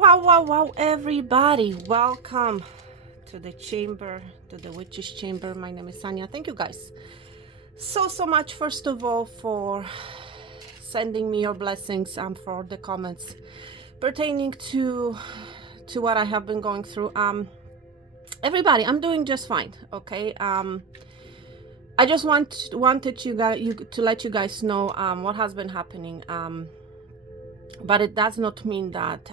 Wow, everybody. Welcome to the chamber, to the witch's chamber. My name is Sanya. Thank you guys so much, first of all, for sending me your blessings and for the comments pertaining to what I have been going through. Everybody, I'm doing just fine, okay? I just wanted you to let you guys know what has been happening. But it does not mean that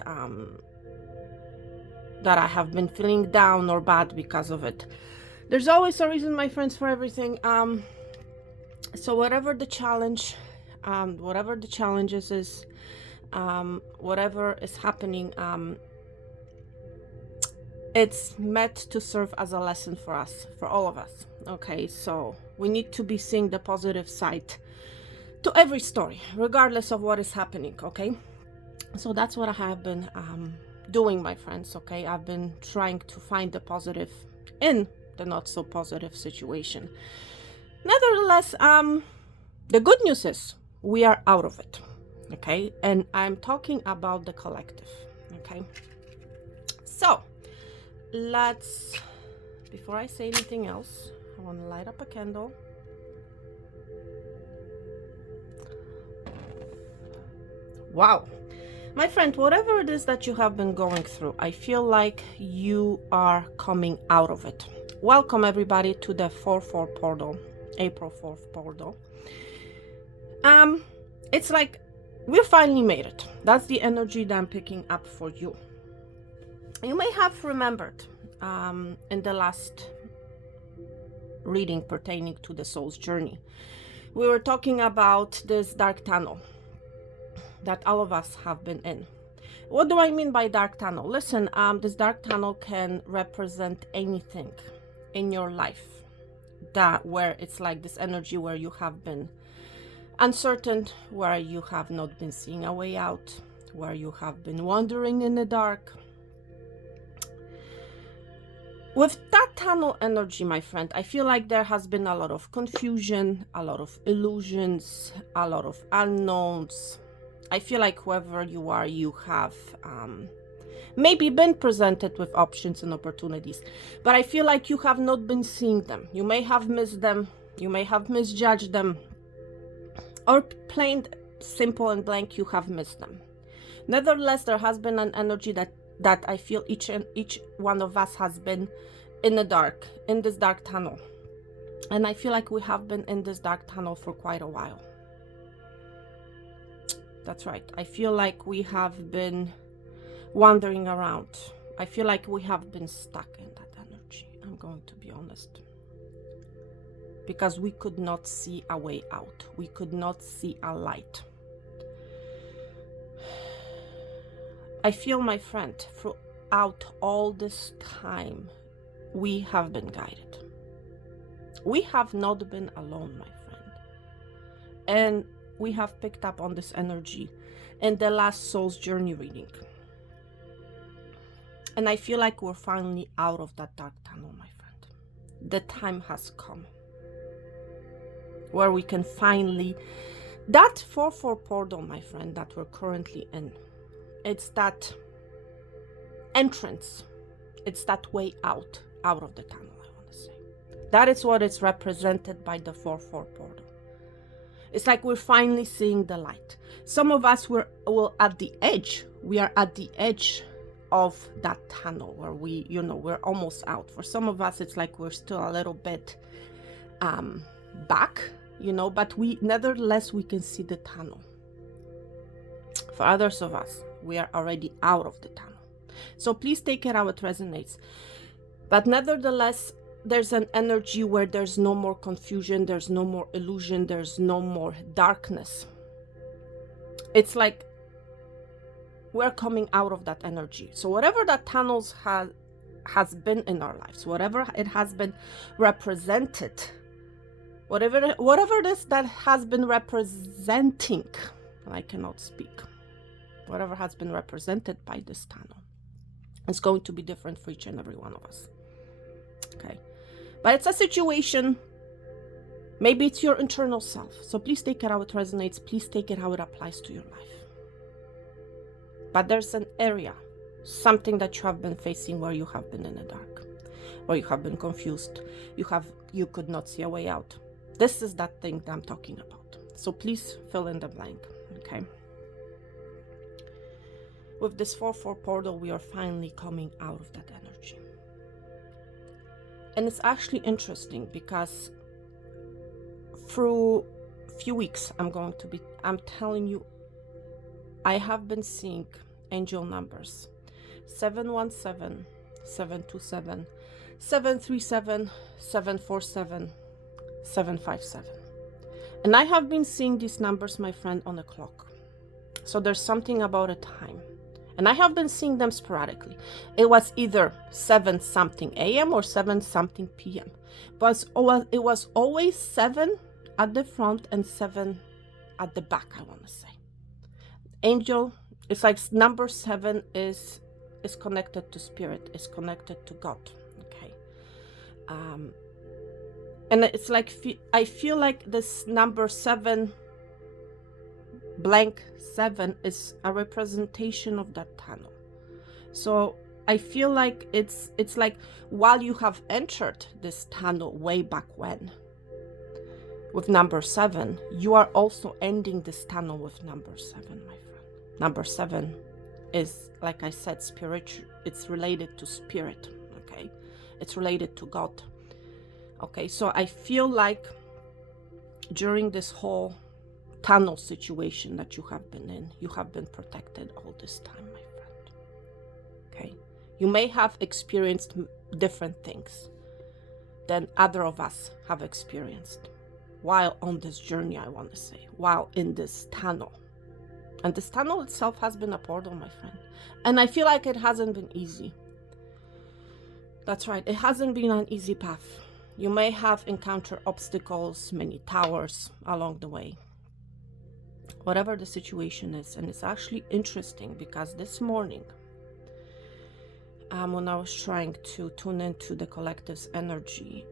that I have been feeling down or bad because of it. There's always a reason, my friends, for everything. So whatever the challenge, whatever the challenges is, whatever is happening, it's meant to serve as a lesson for us, for all of us. Okay, so we need to be seeing the positive side to every story, regardless of what is happening. Okay, so that's what I have been doing, my friends. Okay, I've been trying to find the positive in the not so positive situation. Nevertheless, the good news is we are out of it. Okay, and I'm talking about the collective. Okay, so before I say anything else, I want to light up a candle. Wow, my friend, whatever it is that you have been going through, I feel like you are coming out of it. Welcome everybody to the 4/4 portal, April 4th portal. It's like we finally made it. That's the energy that I'm picking up for you. You may have remembered in the last reading pertaining to the soul's journey, we were talking about this dark tunnel that all of us have been in. What do I mean by dark tunnel? Listen, this dark tunnel can represent anything in your life where it's like this energy where you have been uncertain, where you have not been seeing a way out, where you have been wandering in the dark. With that tunnel energy, my friend, I feel like there has been a lot of confusion, a lot of illusions, a lot of unknowns. I feel like whoever you are, you have maybe been presented with options and opportunities, but I feel like you have not been seeing them. You may have missed them, you may have misjudged them, or plain simple and blank, you have missed them. Nevertheless, there has been an energy that I feel each one of us has been in the dark, in this dark tunnel. And I feel like we have been in this dark tunnel for quite a while. That's right. I feel like we have been wandering around. I feel like we have been stuck in that energy. I'm going to be honest. Because we could not see a way out. We could not see a light. I feel, my friend, throughout all this time, we have been guided. We have not been alone, my friend. And we have picked up on this energy in the last soul's journey reading. And I feel like we're finally out of that dark tunnel, my friend. The time has come where we can finally, that 4/4 portal, my friend, that we're currently in, it's that entrance, it's that way out of the tunnel, I want to say. That is what is represented by the 4/4 portal. It's like we're finally seeing the light. Some of us we're at the edge. We are at the edge of that tunnel where we're almost out. For some of us, it's like we're still a little bit back, but nevertheless, we can see the tunnel. For others of us, we are already out of the tunnel. So please take it how it resonates. But nevertheless, there's an energy where there's no more confusion, there's no more illusion, there's no more darkness. It's like we're coming out of that energy. So whatever that tunnels has been in our lives, whatever it has been represented, whatever this that has been representing, I cannot speak, whatever has been represented by this tunnel, it's going to be different for each and every one of us. Okay, but it's a situation, maybe it's your internal self, so please take it how it resonates, please take it how it applies to your life. But there's an area something that you have been facing where you have been in the dark, where you have been confused, you could not see a way out. This is that thing that I'm talking about. So please fill in the blank, okay? With this 4-4 portal, we are finally coming out of that energy. And it's actually interesting because through a few weeks, I'm telling you, I have been seeing angel numbers 717, 727, 737, 747, 757. And I have been seeing these numbers, my friend, on the clock. So there's something about a time. And I have been seeing them sporadically. It was either 7 something a.m. or 7 something p.m. But it was always 7 at the front and 7 at the back, I want to say. Angel, it's like number 7 is connected to spirit, is connected to God. Okay. And it's like, I feel like this number 7 blank 7 is a representation of that tunnel. So I feel like it's like while you have entered this tunnel way back when with number 7, you are also ending this tunnel with number 7, my friend. Number 7 is, like I said, spiritual. It's related to spirit, okay? It's related to God. Okay, so I feel like during this whole tunnel situation that you have been in, you have been protected all this time, my friend. Okay, you may have experienced different things than other of us have experienced while on this journey, I want to say, while in this tunnel. And this tunnel itself has been a portal, my friend. And I feel like it hasn't been easy. That's right, it hasn't been an easy path. You may have encountered obstacles, many towers along the way. Whatever the situation is, and it's actually interesting because this morning, when I was trying to tune into the collective's energy,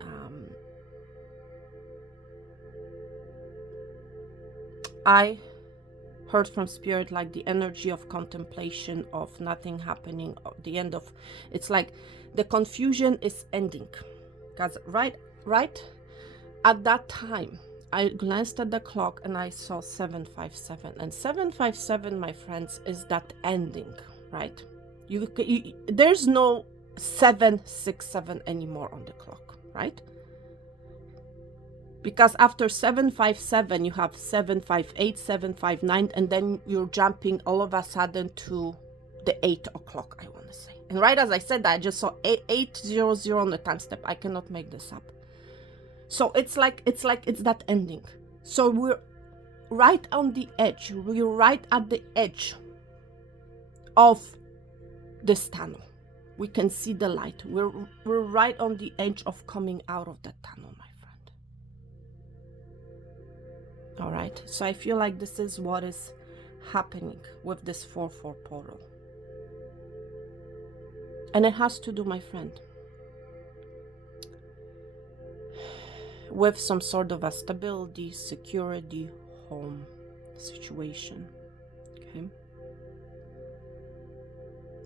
I heard from spirit like the energy of contemplation, of nothing happening, of the end of, it's like the confusion is ending. Because right at that time, I glanced at the clock and I saw 757. And 757, my friends, is that ending, right? There's no 767 anymore on the clock, right? Because after 757, you have 758, 759, and then you're jumping all of a sudden to the 8 o'clock, I want to say. And right as I said that, I just saw 800 on the time step. I cannot make this up. So it's that ending. So we're right on the edge. We're right at the edge of this tunnel. We can see the light. We're right on the edge of coming out of that tunnel, my friend. All right. So I feel like this is what is happening with this 4-4 portal. And it has to do, my friend, with some sort of a stability, security, home situation. Okay.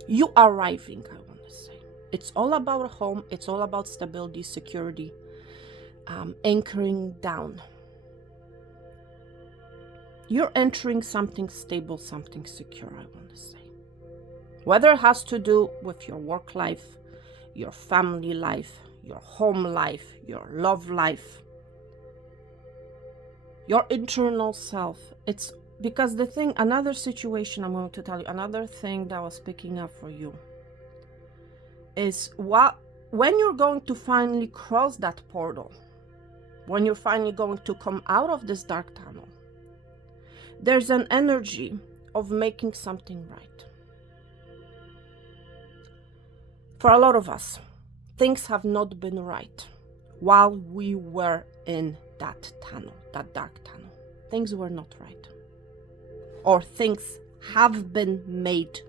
You are arriving, I want to say. It's all about home. It's all about stability, security, anchoring down. You're entering something stable, something secure, I want to say. Whether it has to do with your work life, your family life, your home life, your love life, your internal self. It's because another situation I'm going to tell you, another thing that I was picking up for you is when you're going to finally cross that portal, when you're finally going to come out of this dark tunnel, there's an energy of making something right. For a lot of us, things have not been right while we were in that tunnel, that dark tunnel. Things were not right. Or things have been made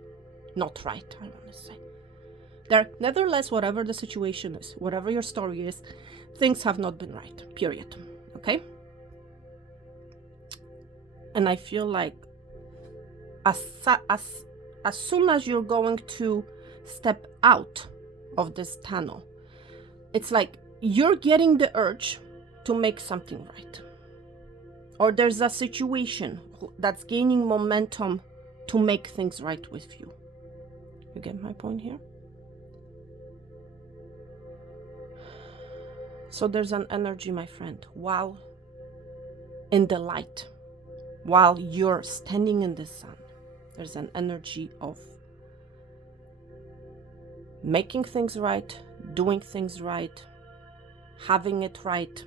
not right, I want to say. Nevertheless, whatever the situation is, whatever your story is, things have not been right, period. Okay? And I feel like as as soon as you're going to step out of this tunnel, it's like you're getting the urge to make something right. Or there's a situation that's gaining momentum to make things right with you. You get my point here? So there's an energy, my friend, while in the light, while you're standing in the sun, there's an energy of making things right, doing things right, having it right.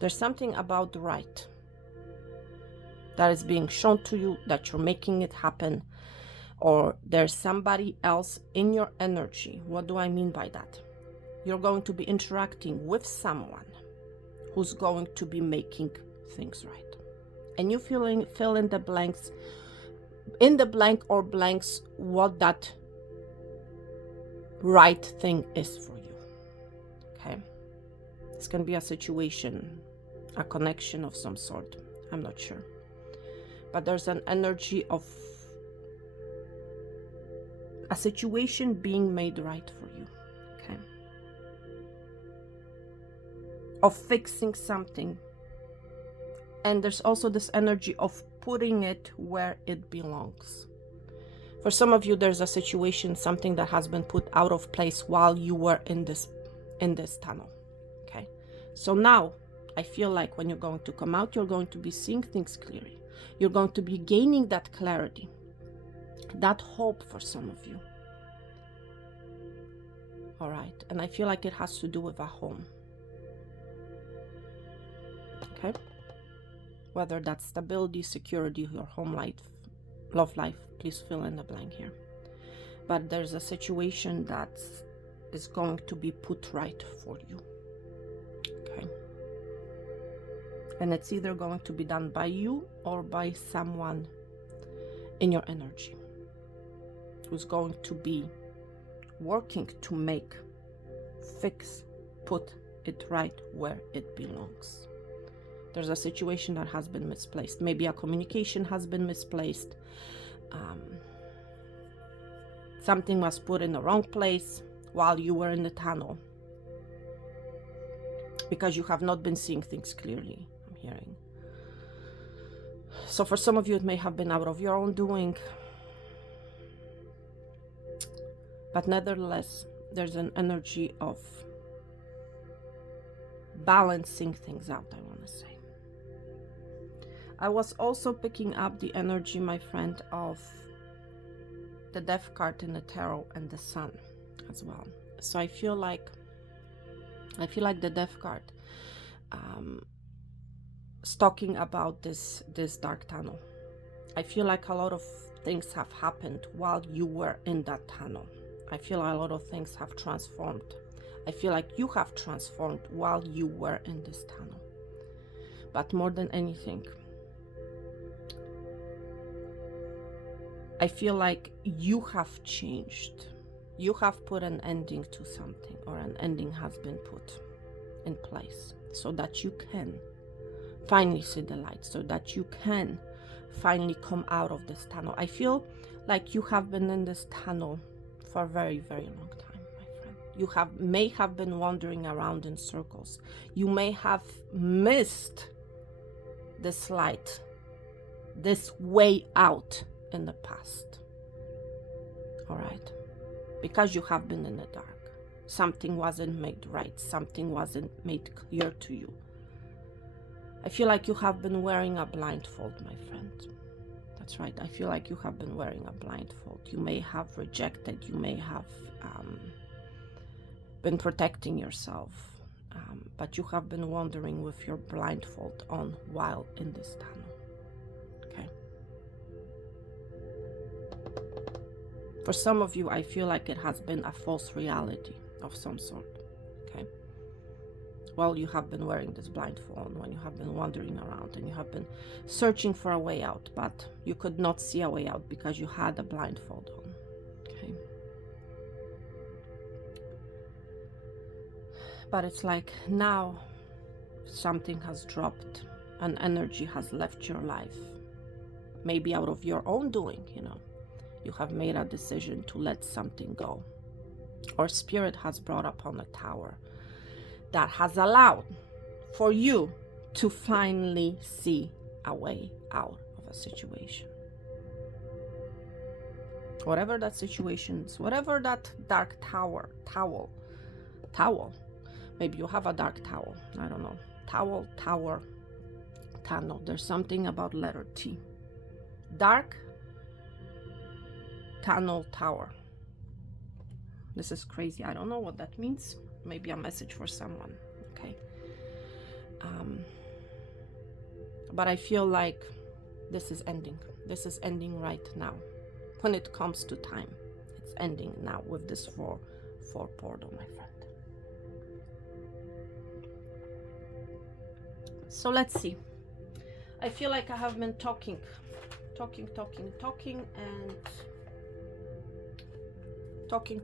There's something about the right that is being shown to you, that you're making it happen, or there's somebody else in your energy. What do I mean by that? You're going to be interacting with someone who's going to be making things right. And you fill in the blanks, in the blank or blanks, what that right thing is for you. Okay? It's going to be a situation, a connection of some sort. I'm not sure. But there's an energy of a situation being made right for you. Okay? Of fixing something. And there's also this energy of putting it where it belongs. For some of you, there's a situation, something that has been put out of place while you were in this tunnel. Okay? So now, I feel like when you're going to come out, you're going to be seeing things clearly. You're going to be gaining that clarity, that hope for some of you. All right? And I feel like it has to do with a home. Okay? Whether that's stability, security, your home life, love life, please fill in the blank here. But there's a situation that is going to be put right for you. Okay? And it's either going to be done by you or by someone in your energy who's going to be working to make, fix, put it right where it belongs. There's a situation that has been misplaced. Maybe a communication has been misplaced. Something was put in the wrong place while you were in the tunnel because you have not been seeing things clearly, I'm hearing. So for some of you, it may have been out of your own doing. But nevertheless, there's an energy of balancing things out, I want to say. I was also picking up the energy, my friend, of the Death card in the tarot and the Sun as well. So I feel like the Death card is talking about this dark tunnel. I feel like a lot of things have happened while you were in that tunnel. I feel a lot of things have transformed. I feel like you have transformed while you were in this tunnel. But more than anything, I feel like you have changed. You have put an ending to something, or an ending has been put in place so that you can finally see the light, so that you can finally come out of this tunnel. I feel like you have been in this tunnel for a very, very long time, my friend. You may have been wandering around in circles. You may have missed this light, this way out in the past. All right? Because you have been in the dark. Something wasn't made right. Something wasn't made clear to you. I feel like you have been wearing a blindfold, my friend. That's right. I feel like you have been wearing a blindfold. You may have rejected. You may have been protecting yourself. But you have been wandering with your blindfold on while in this tunnel. Okay? For some of you, I feel like it has been a false reality of some sort. Okay? While you have been wearing this blindfold, when you have been wandering around and you have been searching for a way out, but you could not see a way out because you had a blindfold on. Okay? But it's like now something has dropped, an energy has left your life, maybe out of your own doing, you know. You have made a decision to let something go. Or spirit has brought upon a tower that has allowed for you to finally see a way out of a situation. Whatever that situation is, whatever that dark towel, maybe you have a dark towel, I don't know, towel, tower, tunnel, there's something about letter T. Dark, tunnel, tower. This is crazy, I don't know what that means. Maybe a message for someone, okay? But I feel like this is ending. This is ending right now. When it comes to time, it's ending now with this four portal, my friend. So let's see. I feel like I have been talking, and talking.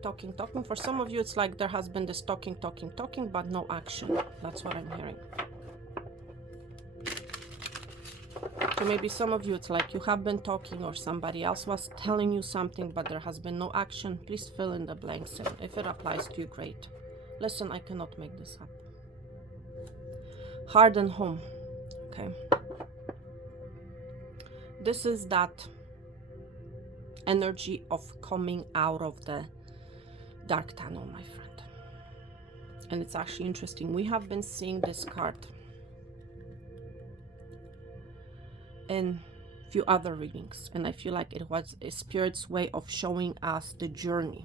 For some of you, it's like there has been this talking, but no action. That's what I'm hearing. So maybe some of you, it's like you have been talking or somebody else was telling you something, but there has been no action. Please fill in the blanks, and if it applies to you, great. Listen, I cannot make this up. Heart and home. Okay. This is that energy of coming out of the dark tunnel, my friend. And it's actually interesting. We have been seeing this card in a few other readings, and I feel like it was a spirit's way of showing us the journey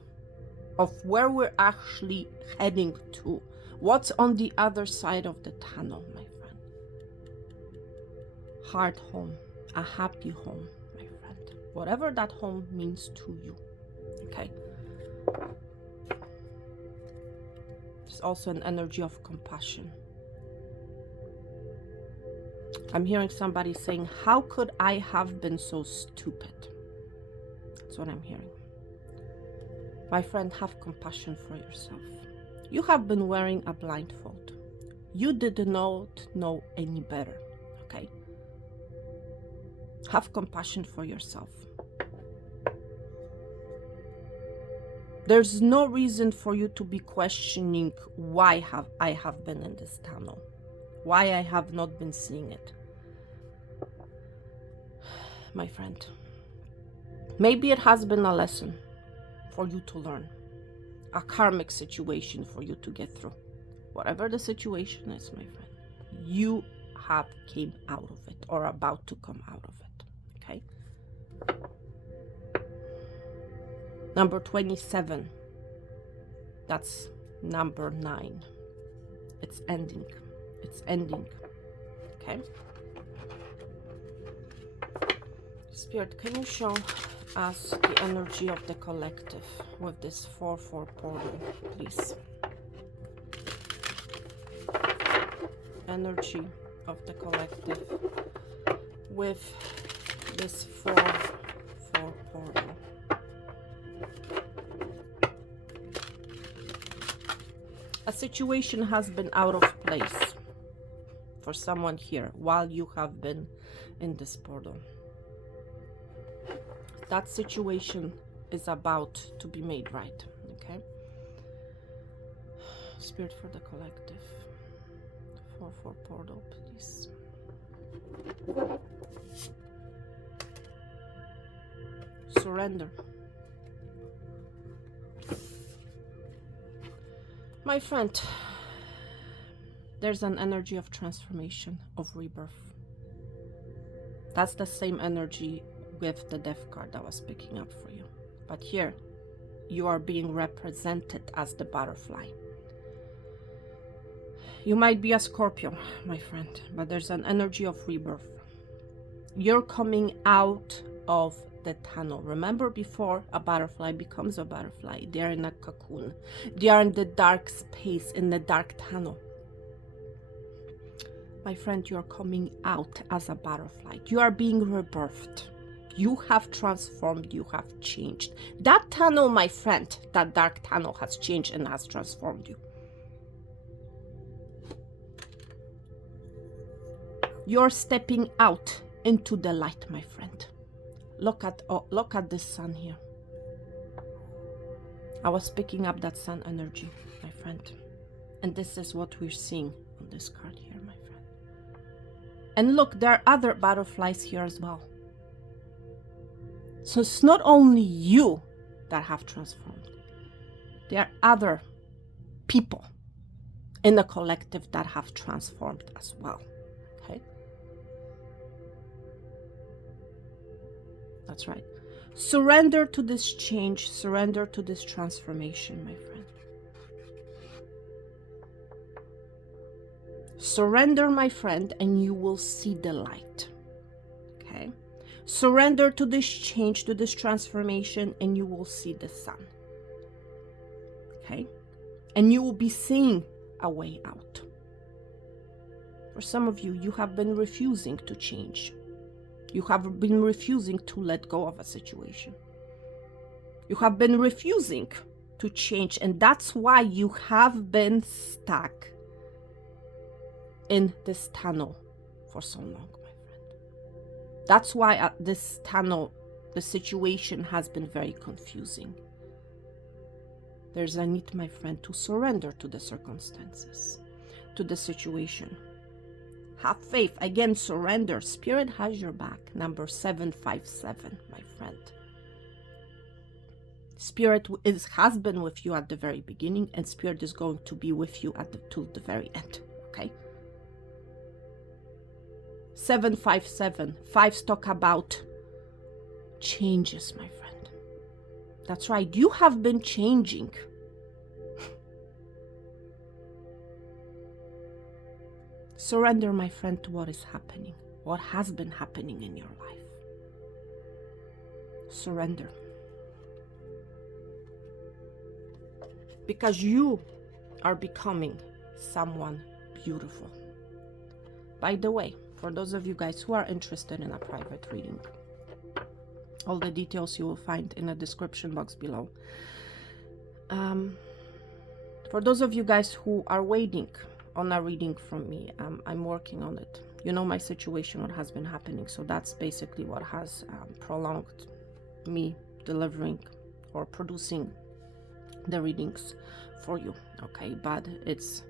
of where we're actually heading to, what's on the other side of the tunnel, my friend. Heart home, a happy home, my friend, whatever that home means to you. Okay, there's also an energy of compassion. I'm hearing somebody saying, how could I have been so stupid? That's what I'm hearing. My friend, have compassion for yourself. You have been wearing a blindfold. You did not know any better, okay? Have compassion for yourself. There's no reason for you to be questioning why I have been in this tunnel, why I have not been seeing it. My friend, maybe it has been a lesson for you to learn, a karmic situation for you to get through. Whatever the situation is, my friend, you have came out of it or about to come out of it, okay? Number 27, that's number 9. It's ending, okay? Spirit, can you show us the energy of the collective with this 4-4 portal, please? Energy of the collective with this 4-4 portal. A situation has been out of place for someone here while you have been in this portal. That situation is about to be made right, okay? Spirit for the collective. 4-4 portal, please. Surrender. My friend, there's an energy of transformation, of rebirth. That's the same energy with the death card I was picking up for you. But here, you are being represented as the butterfly. You might be a Scorpio, my friend, but there's an energy of rebirth. You're coming out of the tunnel. Remember, before a butterfly becomes a butterfly, they're in a cocoon. They are in the dark space, in the dark tunnel. My friend, you're coming out as a butterfly. You are being rebirthed. You have transformed, you have changed. That tunnel, my friend, that dark tunnel has changed and has transformed you. You're stepping out into the light, my friend. Look at this sun here. I was picking up that sun energy, my friend. And this is what we're seeing on this card here, my friend. And look, there are other butterflies here as well. So it's not only you that have transformed. There are other people in the collective that have transformed as well. Okay? That's right. Surrender to this change, surrender to this transformation, my friend. Surrender, my friend, and you will see the light. Okay? Surrender to this change, to this transformation, and you will see the sun. Okay? And you will be seeing a way out. For some of you, you have been refusing to change. You have been refusing to let go of a situation. You have been refusing to change, and that's why you have been stuck in this tunnel for so long, my friend. That's why at this tunnel, the situation has been very confusing. There's a need, my friend, to surrender to the circumstances, to the situation. Have faith. Again, surrender. Spirit has your back. Number 757, my friend. Spirit has been with you at the very beginning, and Spirit is going to be with you till the very end. Okay? 757. Fives talk about changes, my friend. That's right. You have been changing. Surrender, my friend, to what is happening, what has been happening in your life. Surrender. Because you are becoming someone beautiful. By the way, for those of you guys who are interested in a private reading, all the details you will find in the description box below. For those of you guys who are waiting on a reading from me, I'm working on it. You know my situation, what has been happening, so that's basically what has prolonged me delivering or producing the readings for you. Okay, but it's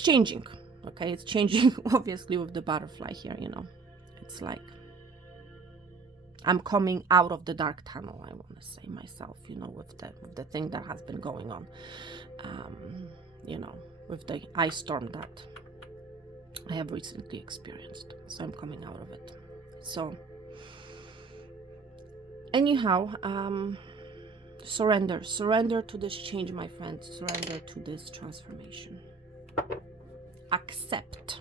changing. Okay, it's changing obviously with the butterfly here. You know, it's like I'm coming out of the dark tunnel, I want to say myself, you know, with the thing that has been going on, you know, with the ice storm that I have recently experienced. So I'm coming out of it. So anyhow, surrender to this change, my friend. Surrender to this transformation. Accept.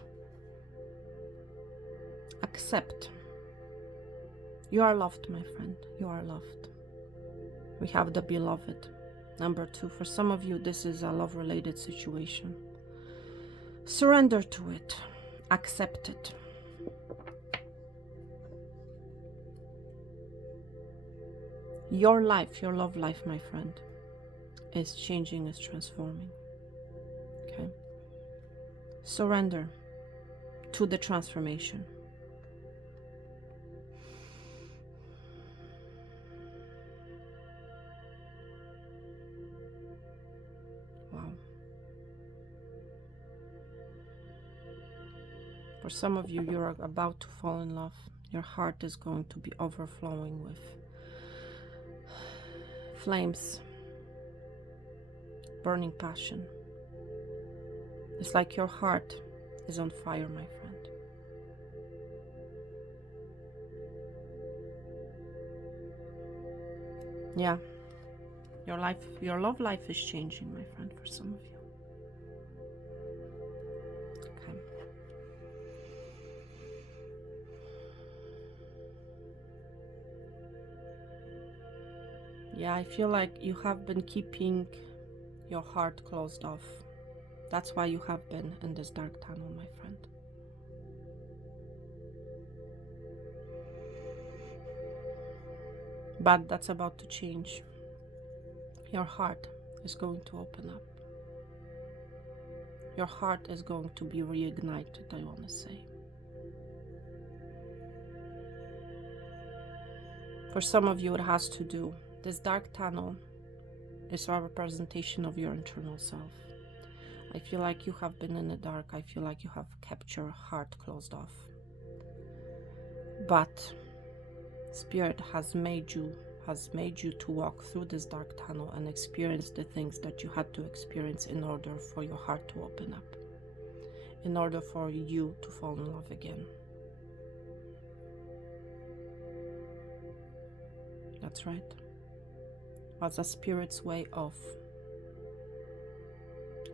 You are loved, my friend. You are loved. We have the beloved. Number 2, for some of you, this is a love-related situation. Surrender to it. Accept it. Your life, your love life, my friend, is changing, is transforming. Okay? Surrender to the transformation. Wow. For some of you, you're about to fall in love. Your heart is going to be overflowing with flames, burning passion. It's like your heart is on fire, my friend. Yeah, your love life is changing, my friend, for some of you. Okay. Yeah, I feel like you have been keeping your heart closed off. That's why you have been in this dark tunnel, my friend. But that's about to change. Your heart is going to open up. Your heart is going to be reignited, I want to say. For some of you, it has to do, this dark tunnel is a representation of your internal self. I feel like you have been in the dark. I feel like you have kept your heart closed off. But Spirit has made you to walk through this dark tunnel and experience the things that you had to experience in order for your heart to open up, in order for you to fall in love again. That's right. That's a Spirit's way of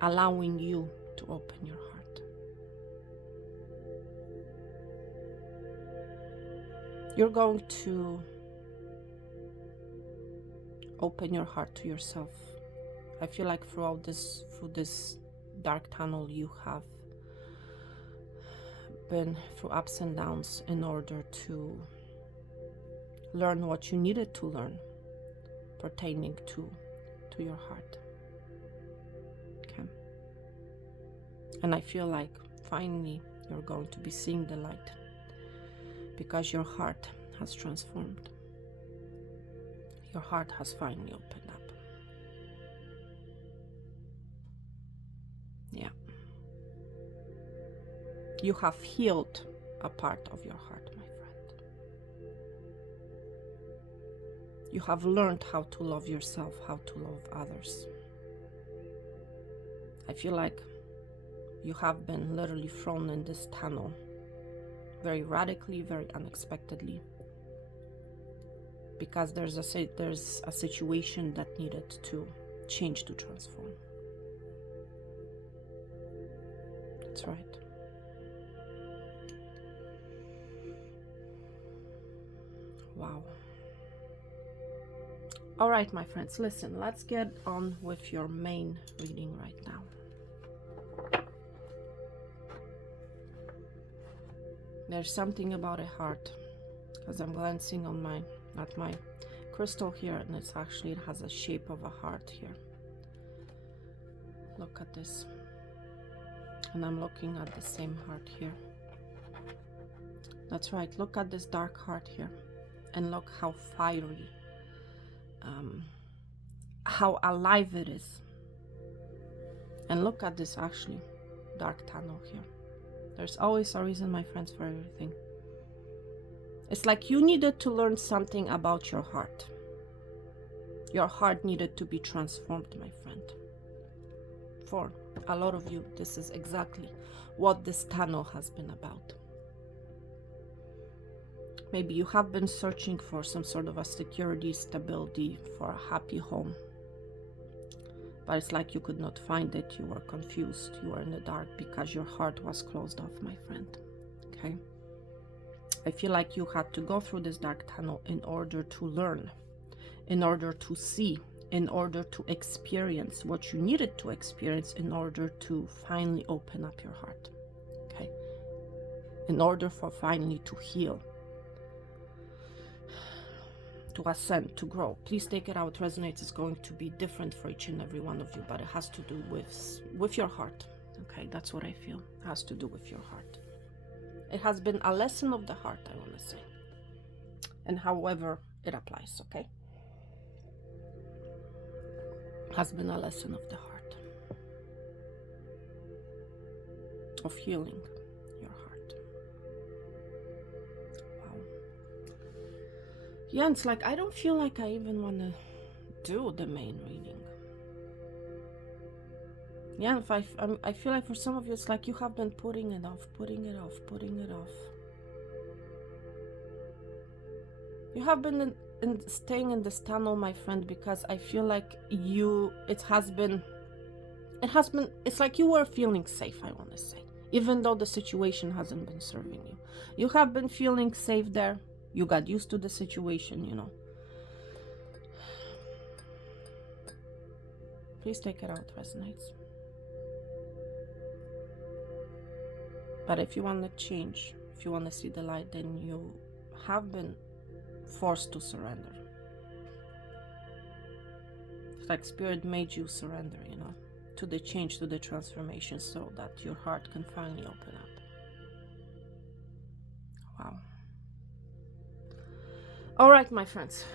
allowing you to open your heart. You're going to open your heart to yourself. I feel like through this dark tunnel, you have been through ups and downs in order to learn what you needed to learn pertaining to your heart. Okay. And I feel like finally you're going to be seeing the light, because your heart has transformed. Your heart has finally opened up. Yeah. You have healed a part of your heart, my friend. You have learned how to love yourself, how to love others. I feel like you have been literally thrown in this tunnel very radically, very unexpectedly, because there's a situation that needed to change, to transform. That's right. Wow. All right, my friends, listen, let's get on with your main reading right now. There's something about a heart, because I'm glancing on my crystal here, and it has a shape of a heart here. Look at this. And I'm looking at the same heart here. That's right. Look at this dark heart here, and look how fiery, how alive it is. And look at this dark tunnel here. There's always a reason, my friends, for everything. It's like you needed to learn something about your heart. Your heart needed to be transformed, my friend. For a lot of you, this is exactly what this tunnel has been about. Maybe you have been searching for some sort of a security, stability, for a happy home. But it's like you could not find it. You were confused. You were in the dark because your heart was closed off, my friend. Okay? I feel like you had to go through this dark tunnel in order to learn, in order to see, in order to experience what you needed to experience in order to finally open up your heart. Okay? In order for finally to heal, to ascend, to grow. Please take it how it resonates. It's going to be different for each and every one of you, but it has to do with your heart. Okay, that's what I feel. It has to do with your heart. It has been a lesson of the heart, I want to say. And however it applies, okay? It has been a lesson of the heart. Of healing your heart. Wow. Yeah, it's like I don't feel like I even want to do the main reading. Yeah, I feel like for some of you, it's like you have been putting it off. You have been staying in this tunnel, my friend, because I feel like it's like you were feeling safe, I want to say, even though the situation hasn't been serving you. You have been feeling safe there. You got used to the situation, you know. Please take it out, resonates. But if you want to change, if you want to see the light, then you have been forced to surrender. It's like Spirit made you surrender, you know, to the change, to the transformation, so that your heart can finally open up. Wow. All right, my friends.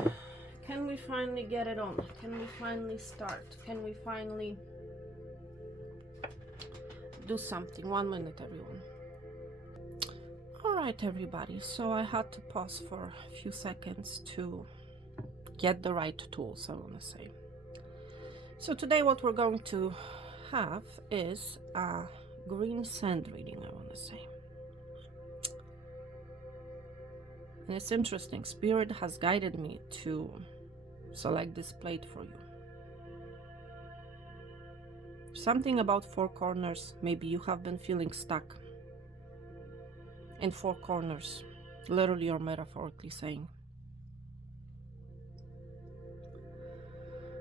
Can we finally get it on? Can we finally start? Can we finally do something? 1 minute, everyone. All right, everybody. So I had to pause for a few seconds to get the right tools, I want to say. So today what we're going to have is a green sand reading, I want to say. And it's interesting. Spirit has guided me to select this plate for you. Something about four corners. Maybe you have been feeling stuck in four corners, literally or metaphorically saying.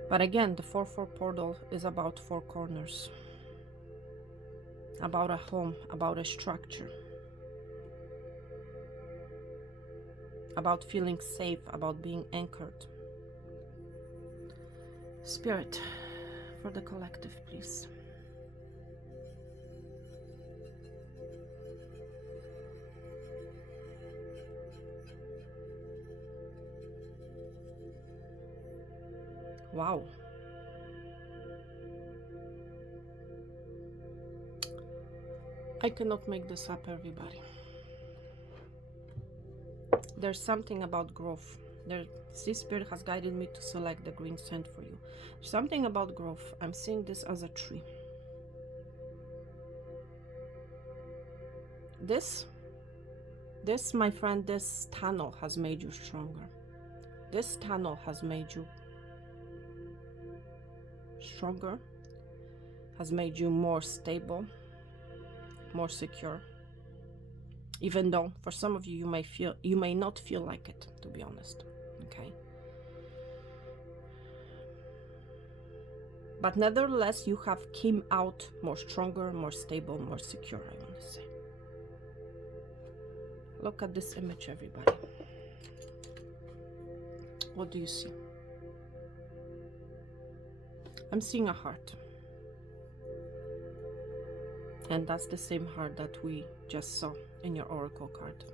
But again, the 4-4 portal is about four corners, about a home, about a structure, about feeling safe, about being anchored. Spirit, for the collective, please. Wow. I cannot make this up, everybody. There's something about growth. This spirit has guided me to select the green sand for you. Something about growth. I'm seeing this as a tree. This, my friend, this tunnel has made you stronger. This tunnel has made you stronger, has made you more stable, more secure. Even though for some of you, you may not feel like it, to be honest. Okay. But nevertheless, you have came out more stronger, more stable, more secure, I want to say. Look at this image, everybody. What do you see? I'm seeing a heart. And that's the same heart that we just saw in your oracle card.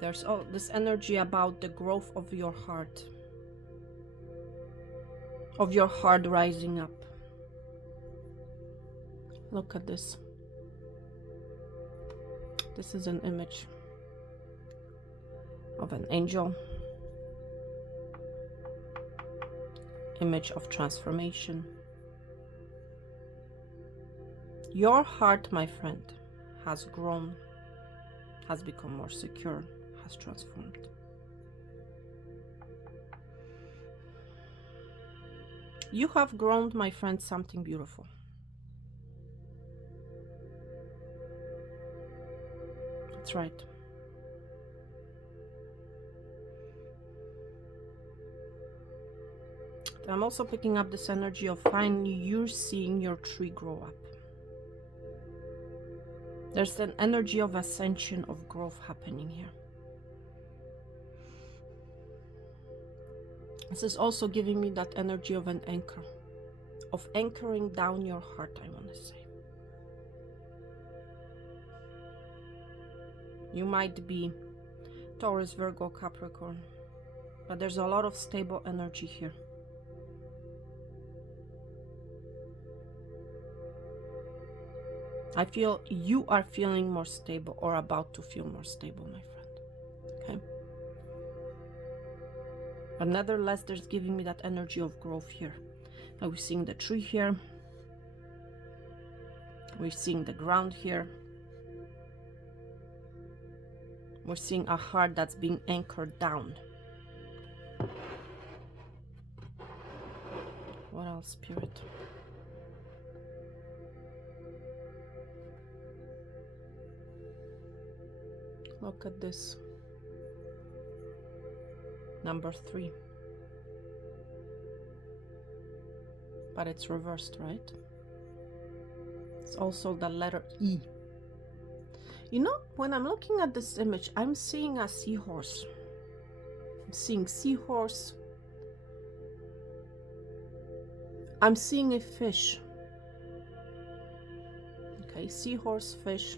There's all this energy about the growth of your heart. Of your heart rising up. Look at this. This is an image of an angel. Image of transformation. Your heart, my friend, has grown, has become more secure, has transformed. You have grown, my friend, something beautiful. That's right. I'm also picking up this energy of finally you're seeing your tree grow up. There's an energy of ascension, of growth happening here. This is also giving me that energy of an anchor, of anchoring down your heart, I want to say. You might be Taurus, Virgo, Capricorn, but there's a lot of stable energy here. I feel you are feeling more stable or about to feel more stable, my friend. Okay? But nevertheless, there's giving me that energy of growth here. Now we're seeing the tree here. We're seeing the ground here. We're seeing a heart that's being anchored down. What else, Spirit? Look at this. Number 3. But it's reversed, right? It's also the letter E. You know, when I'm looking at this image, I'm seeing a seahorse. I'm seeing seahorse. I'm seeing a fish. Okay, seahorse, fish.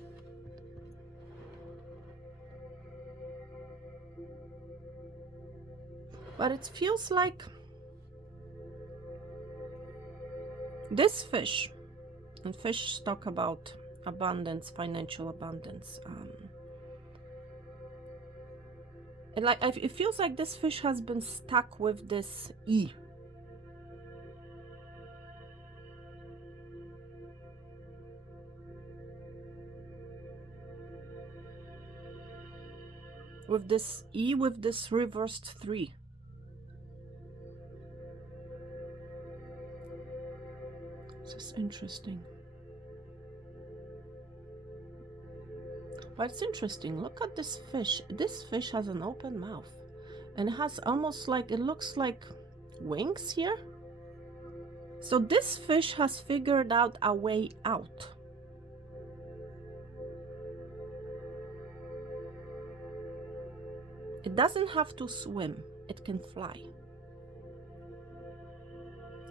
But it feels like this fish, and fish talk about abundance, financial abundance. It feels like this fish has been stuck with this E. With this E, with this reversed 3. This is interesting. But it's interesting. Look at this fish. This fish has an open mouth. And it has almost like, it looks like wings here. So this fish has figured out a way out. It doesn't have to swim. It can fly.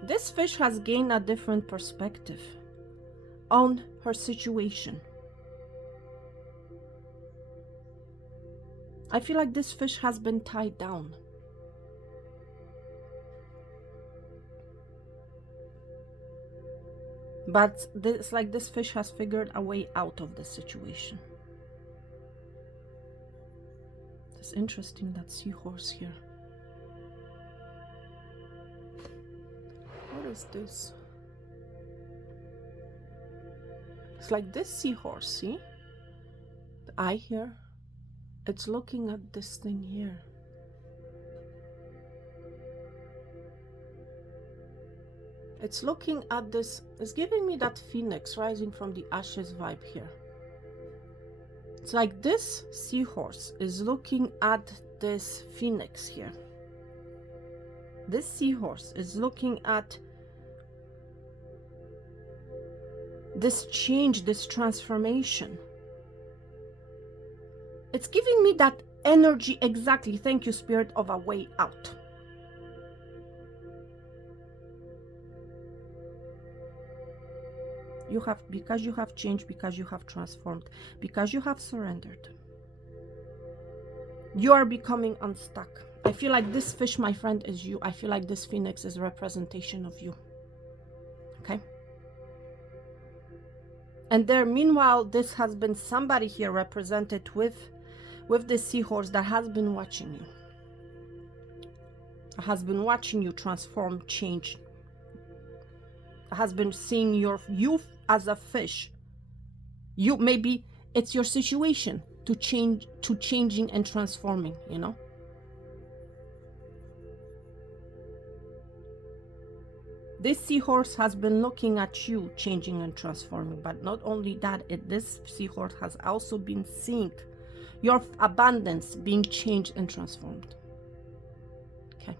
This fish has gained a different perspective on her situation. I feel like this fish has been tied down. But it's like this fish has figured a way out of the situation. It's interesting, that seahorse here. What is this? It's like this seahorse, see? The eye here. It's looking at this thing here. It's looking at this. It's giving me that phoenix rising from the ashes vibe here. It's like this seahorse is looking at this phoenix here. This seahorse is looking at this change, this transformation. It's giving me that energy exactly, thank you Spirit, of a way out. You have, because you have changed, because you have transformed, because you have surrendered. You are becoming unstuck. I feel like this fish, my friend, is you. I feel like this phoenix is a representation of you. Okay? And there, meanwhile, this has been somebody here represented with this seahorse that has been watching you. Has been watching you transform, change. Has been seeing you as a fish. You, maybe it's your situation to change, to changing and transforming, you know. This seahorse has been looking at you changing and transforming, but not only that, this seahorse has also been seeing your abundance being changed and transformed. Okay,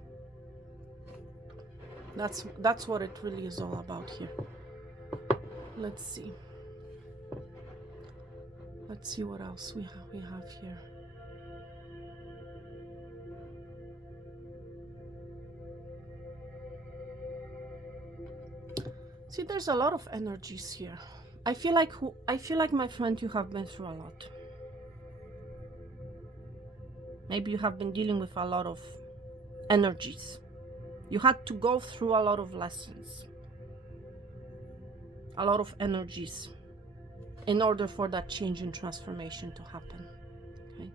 that's what it really is all about here. Let's see what else we have here. See, there's a lot of energies here. I feel like my friend, you have been through a lot. Maybe you have been dealing with a lot of energies. You had to go through a lot of lessons, a lot of energies, in order for that change and transformation to happen. Okay?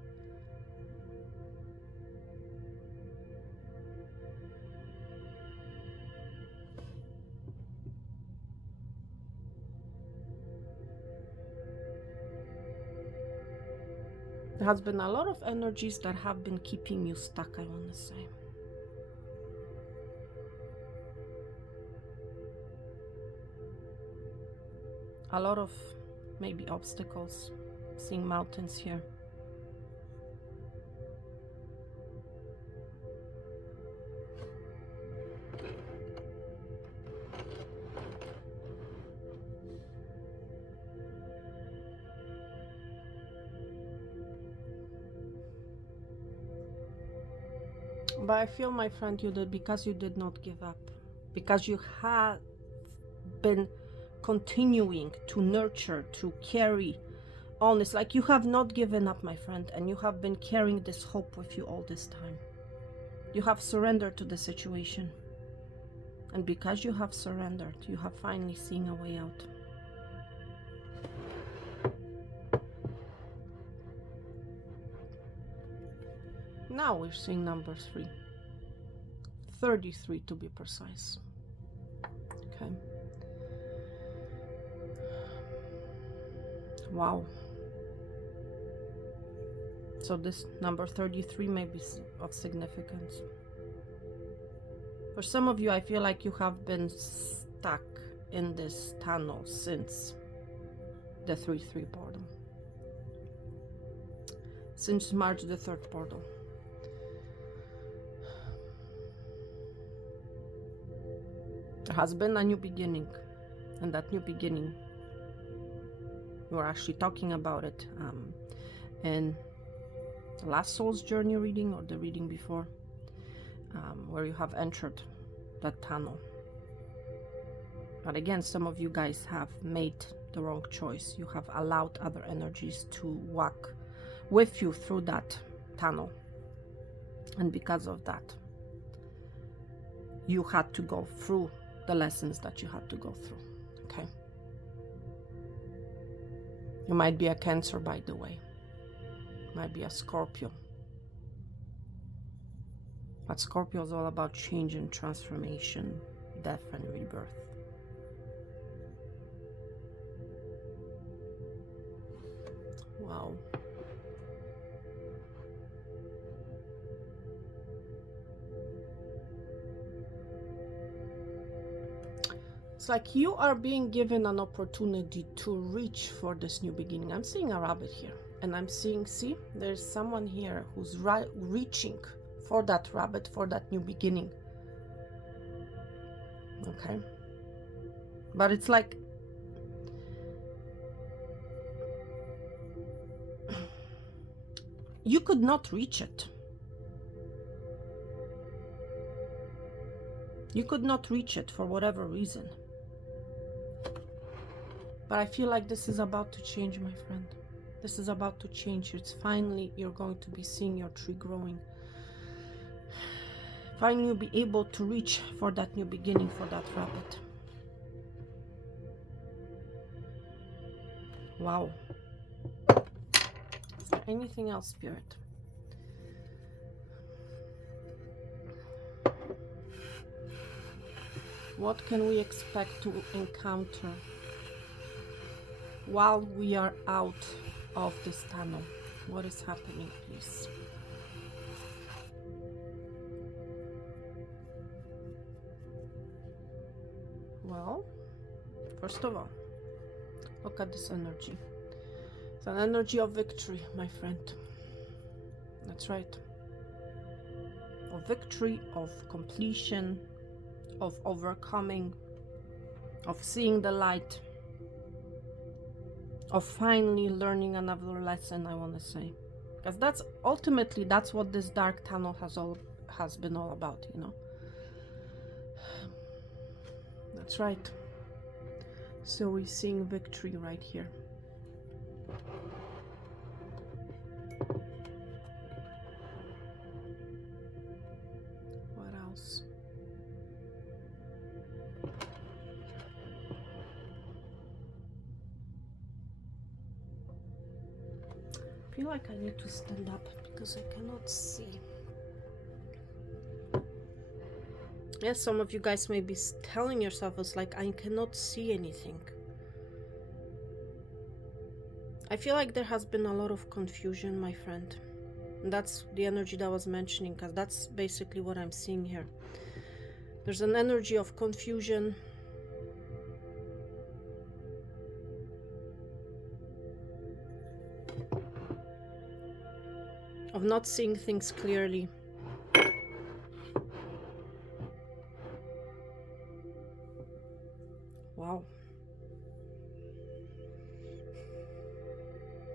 There has been a lot of energies that have been keeping you stuck, I want to say. A lot of maybe obstacles, seeing mountains here. But I feel, my friend, you did, because you did not give up, because you have been continuing to nurture, to carry on. It's like you have not given up, my friend, and you have been carrying this hope with you all this time. You have surrendered to the situation. And because you have surrendered, you have finally seen a way out. Now we're seeing number 3. 33 to be precise. Okay. Wow. So this number 33 may be of significance. For some of you, I feel like you have been stuck in this tunnel since the 3-3 portal. Since March the 3rd portal. There has been a new beginning, and that new beginning, we're actually talking about it in the last Soul's Journey reading, or the reading before, where you have entered that tunnel. But again, some of you guys have made the wrong choice. You have allowed other energies to walk with you through that tunnel, and because of that, you had to go through the lessons that you had to go through. Okay. You might be a Cancer, by the way. Might be a Scorpio. But Scorpio is all about change and transformation, death and rebirth. Wow. It's like you are being given an opportunity to reach for this new beginning. I'm seeing a rabbit here, and I'm seeing, see, there's someone here who's reaching for that rabbit, for that new beginning. Okay. But it's like you could not reach it. You could not reach it for whatever reason. But I feel like this is about to change, my friend. This is about to change. It's finally, you're going to be seeing your tree growing. Finally, you'll be able to reach for that new beginning, for that rabbit. Wow. Is there anything else, Spirit? What can we expect to encounter while we are out of this tunnel? What is happening, please? Well, first of all, look at this energy. It's an energy of victory, my friend. That's right. Of victory, of completion, of overcoming, of seeing the light, of finally learning another lesson, I want to say. Because that's ultimately, that's what this dark tunnel has been all about, you know. That's right. So we're seeing victory right here. What else? I feel like I need to stand up because I cannot see. Yes, some of you guys may be telling yourselves, like, I cannot see anything. I feel like there has been a lot of confusion, my friend. And that's the energy that I was mentioning, because that's basically what I'm seeing here. There's an energy of confusion. Of not seeing things clearly. Wow.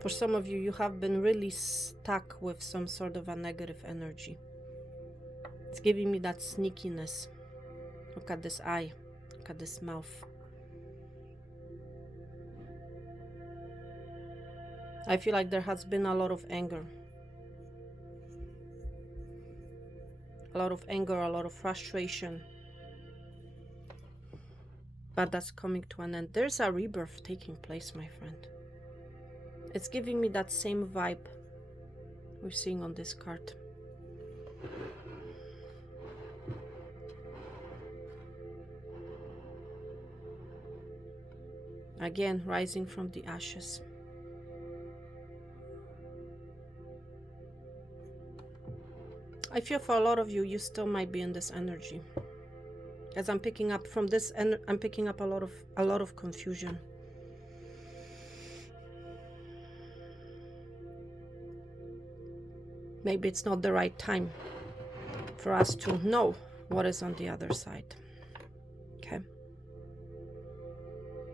For some of you, you have been really stuck with some sort of a negative energy. It's giving me that sneakiness. Look at this eye. Look at this mouth. I feel like there has been a lot of anger. a lot of anger, a lot of frustration. But that's coming to an end. There's a rebirth taking place, my friend. It's giving me that same vibe we're seeing on this card. Again, rising from the ashes. I feel for a lot of you, you still might be in this energy. As I'm picking up from this, and I'm picking up a lot of confusion. Maybe it's not the right time for us to know what is on the other side. Okay.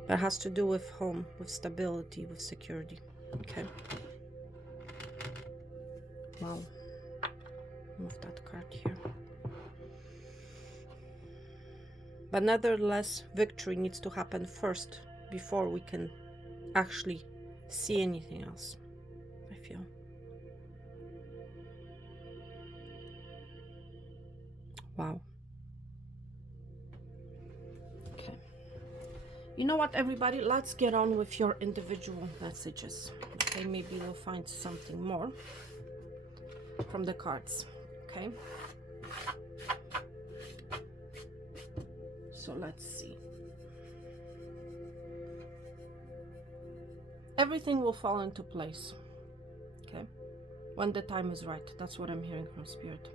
That has to do with home, with stability, with security. Okay. Wow. Move that card here. But nevertheless, victory needs to happen first before we can actually see anything else, I feel. Wow. Okay. You know what, everybody? Let's get on with your individual messages. Okay, maybe we'll find something more from the cards. Okay. So let's see. Everything will fall into place. Okay. When the time is right. That's what I'm hearing from Spirit.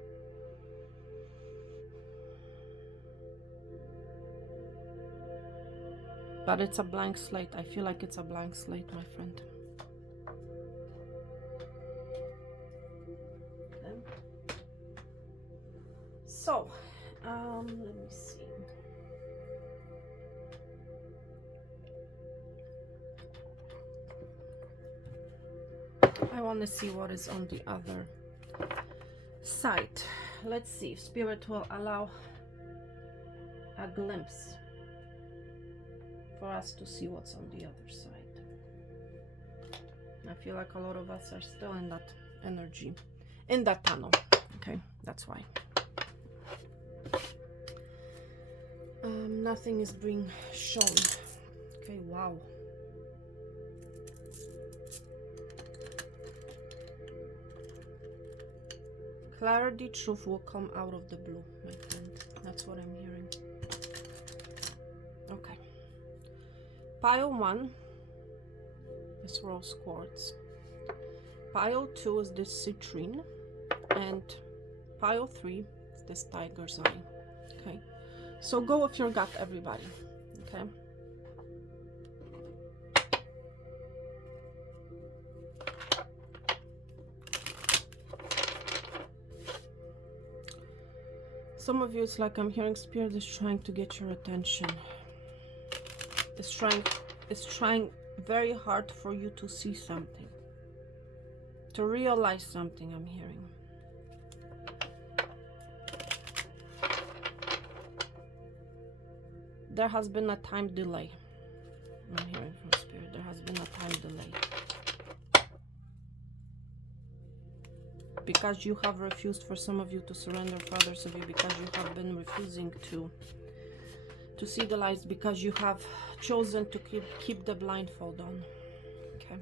But it's a blank slate. I feel like it's a blank slate, my friend. Okay. So, let me see. I want to see what is on the other side. Let's see if Spirit will allow a glimpse for us to see what's on the other side. I feel like a lot of us are still in that energy, in that tunnel. Okay, that's why. Nothing is being shown. Okay, wow. Clarity, truth will come out of the blue, my friend. That's what I'm hearing. Okay. Pile 1 is rose quartz. Pile 2 is this citrine. And pile 3 is this tiger's eye. Okay. So go with your gut, everybody. Okay. Some of you, it's like I'm hearing Spirit is trying to get your attention. It's trying very hard for you to see something, to realize something, I'm hearing. There has been a time delay. I'm hearing from Spirit. There has been a time delay. Because you have refused, for some of you, to surrender, for others of you, because you have been refusing to see the lights, because you have chosen to keep the blindfold on. Okay.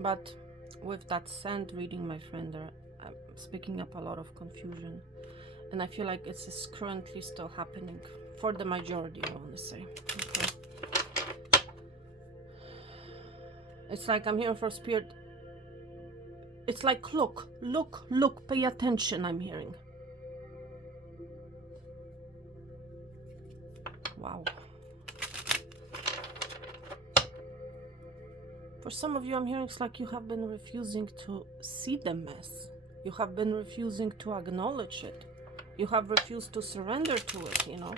But with that sand reading, my friend, I'm picking up a lot of confusion. And I feel like it's currently still happening for the majority, I want to say. Okay. It's like I'm hearing for Spirit. It's like, look, pay attention, I'm hearing. Wow. For some of you, I'm hearing it's like you have been refusing to see the mess. You have been refusing to acknowledge it. You have refused to surrender to it, you know.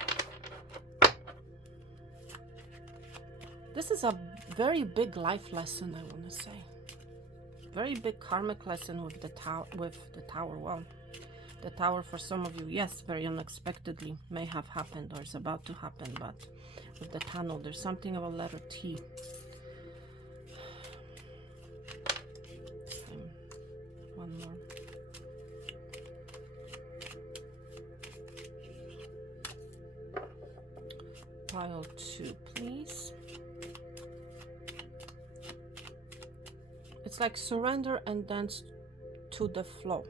This is a very big life lesson, I want to say. Very big karmic lesson with the tower. Well, the tower for some of you, yes, very unexpectedly may have happened or is about to happen, but with the tunnel, there's something about letter T. pile 2, please. It's like surrender and dance to the flow.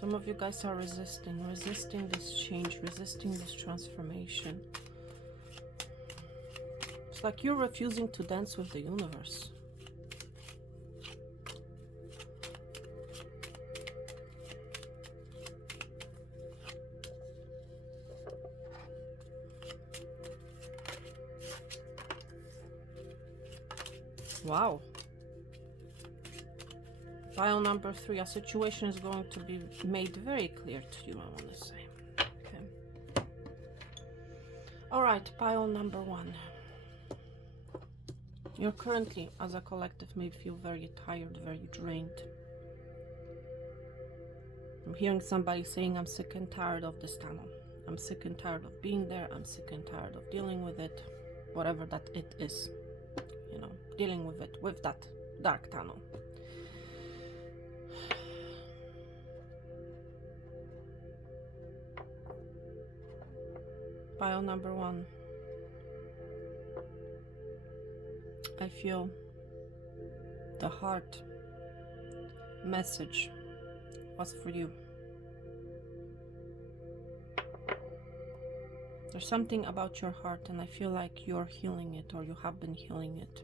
Some of you guys are resisting this change, resisting this transformation. It's like you're refusing to dance with the universe. Wow. Pile number 3, a situation is going to be made very clear to you, I want to say. Okay. All right, pile number 1. You're currently, as a collective, may feel very tired, very drained. I'm hearing somebody saying, I'm sick and tired of this tunnel. I'm sick and tired of being there. I'm sick and tired of dealing with it. Whatever that it is. You know, dealing with it, with that dark tunnel. Pile number 1. I feel the heart message was for you. There's something about your heart, and I feel like you're healing it, or you have been healing it.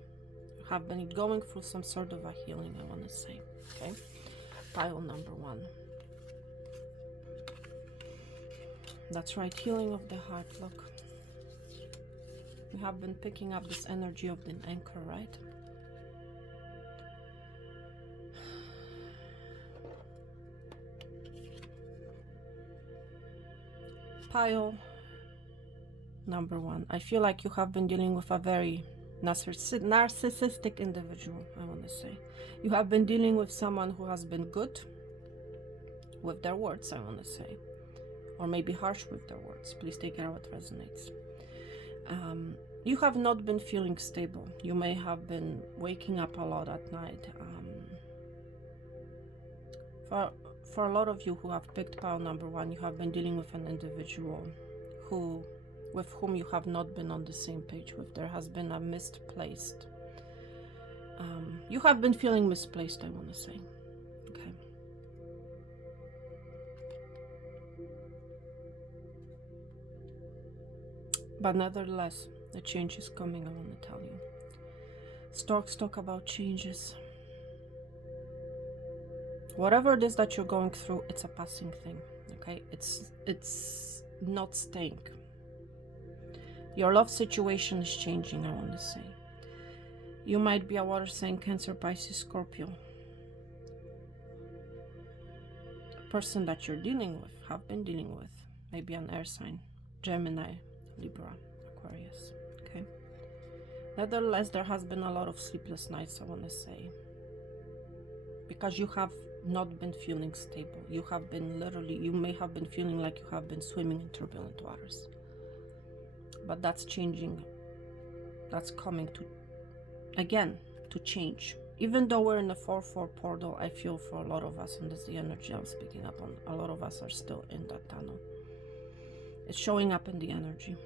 You have been going through some sort of a healing, I want to say. Okay, pile number 1. That's right, healing of the heart. Look, you have been picking up this energy of the anchor, right? Pile number 1. I feel like you have been dealing with a very narcissistic individual, I want to say. You have been dealing with someone who has been good with their words, I want to say. Or maybe harsh with their words. Please take care what resonates. You have not been feeling stable. You may have been waking up a lot at night. For a lot of you who have picked pile number 1, you have been dealing with an individual with whom you have not been on the same page with. There has been a misplaced. You have been feeling misplaced, I want to say. Okay. But nevertheless, the change is coming, I want to tell you. Storks talk about changes. Whatever it is that you're going through, it's a passing thing, okay? It's not staying. Your love situation is changing, I want to say. You might be a water sign, Cancer, Pisces, Scorpio. The person that you're dealing with, have been dealing with, maybe an air sign, Gemini, Libra, Aquarius, okay? Nevertheless, there has been a lot of sleepless nights, I want to say. Because you have not been feeling stable. You have been you may have been feeling like you have been swimming in turbulent waters. But that's changing. That's coming to, again, to change. Even though we're in the 4-4 portal, I feel for a lot of us, and that's the energy I'm speaking up on, a lot of us are still in that tunnel. It's showing up in the energy.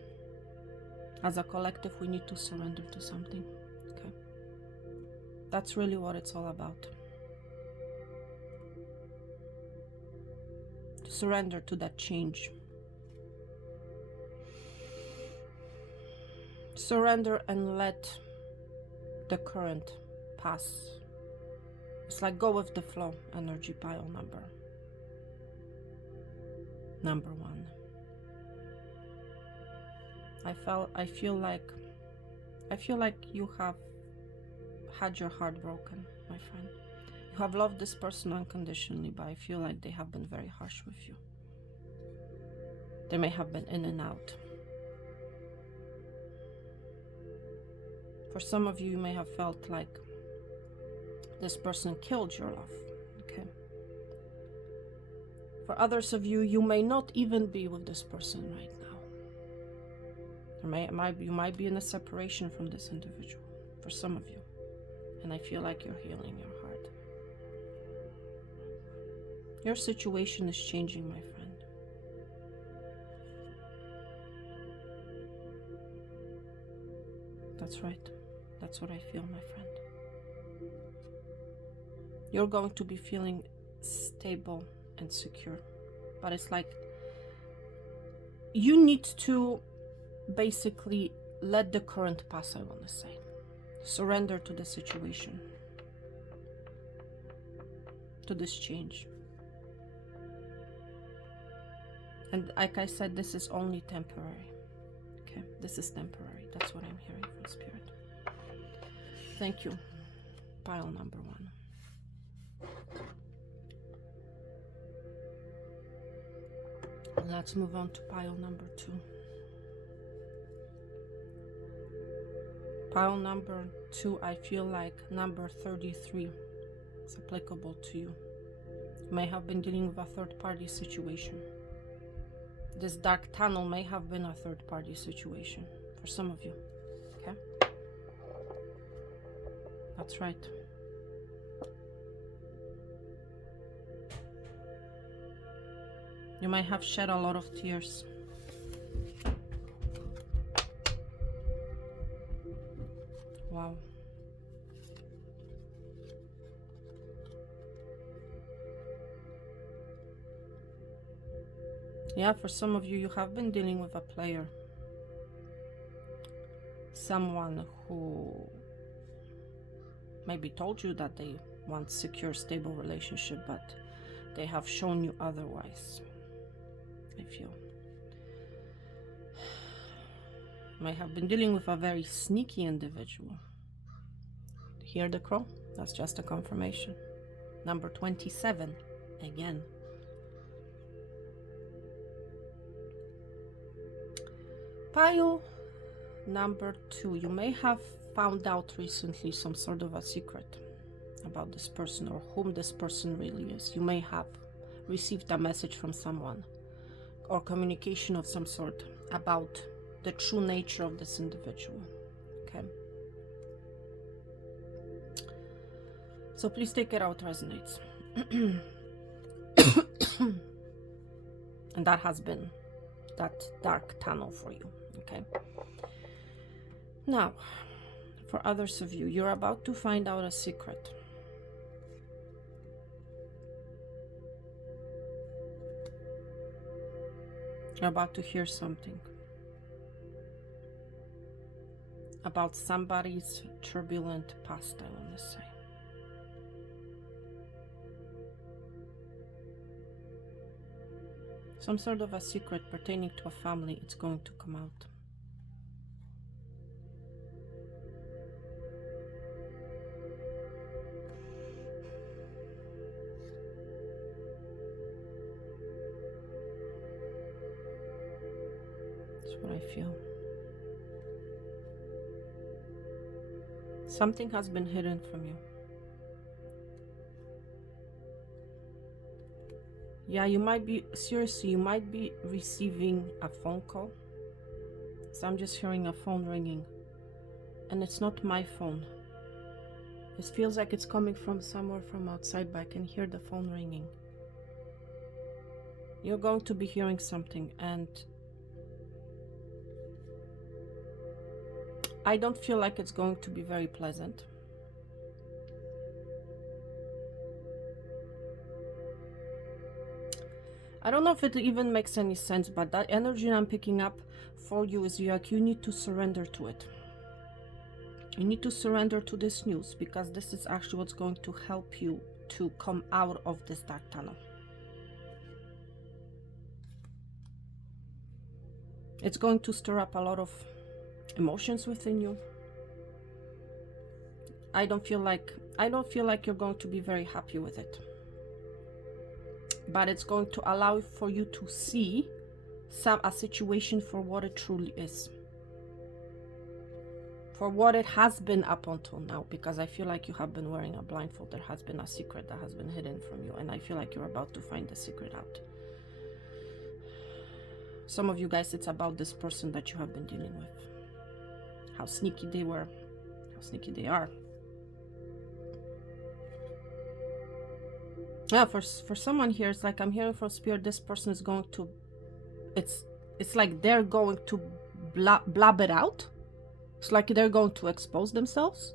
As a collective, we need to surrender to something. Okay. That's really what it's all about. To surrender to that change. Surrender and let the current pass. It's like go with the flow, energy pile number 1. I feel like you have had your heart broken, my friend. You have loved this person unconditionally, but I feel like they have been very harsh with you. They may have been in and out. For some of you, you may have felt like this person killed your love, okay? For others of you, you may not even be with this person right now. You might be in a separation from this individual, for some of you. And I feel like you're healing your heart. Your situation is changing, my friend. That's right. That's what I feel, my friend. You're going to be feeling stable and secure. But it's like you need to basically let the current pass, I want to say. Surrender to the situation, to this change. And like I said, this is only temporary. Okay, this is temporary. That's what I'm hearing from Spirit. Thank you. Pile number 1. Let's move on to pile number 2. Pile number 2, I feel like number 33 is applicable to you. You may have been dealing with a third-party situation. This dark tunnel may have been a third-party situation for some of you. Okay? That's right. You might have shed a lot of tears. Wow. Yeah, for some of you, you have been dealing with a player. Someone who maybe told you that they want secure, stable relationship, but they have shown you otherwise. I feel. Might have been dealing with a very sneaky individual. Hear the crow? That's just a confirmation. Number 27, again. Pile number 2. You may have found out recently some sort of a secret about this person or whom this person really is. You may have received a message from someone or communication of some sort about the true nature of this individual. Okay. So please take it out, resonates. And that has been that dark tunnel for you. Okay. Now, for others of you, you're about to find out a secret. You're about to hear something about somebody's turbulent past, I want to say. Some sort of a secret pertaining to a family, it's going to come out. That's what I feel. Something has been hidden from you. Yeah, you might be, seriously, you might be receiving a phone call. So I'm just hearing a phone ringing. And it's not my phone. It feels like it's coming from somewhere from outside, but I can hear the phone ringing. You're going to be hearing something, and I don't feel like it's going to be very pleasant. I don't know if it even makes any sense, but that energy I'm picking up for you is like you need to surrender to it. You need to surrender to this news, because this is actually what's going to help you to come out of this dark tunnel. It's going to stir up a lot of emotions within you. I don't feel like you're going to be very happy with it. But it's going to allow for you to see a situation for what it truly is. For what it has been up until now, because I feel like you have been wearing a blindfold. There has been a secret that has been hidden from you, and I feel like you're about to find the secret out. Some of you guys, it's about this person that you have been dealing with. How sneaky they were, how sneaky they are. Yeah, for someone here, it's like I'm hearing from spirit, this person is going to, it's like they're going to blab it out. It's like they're going to expose themselves.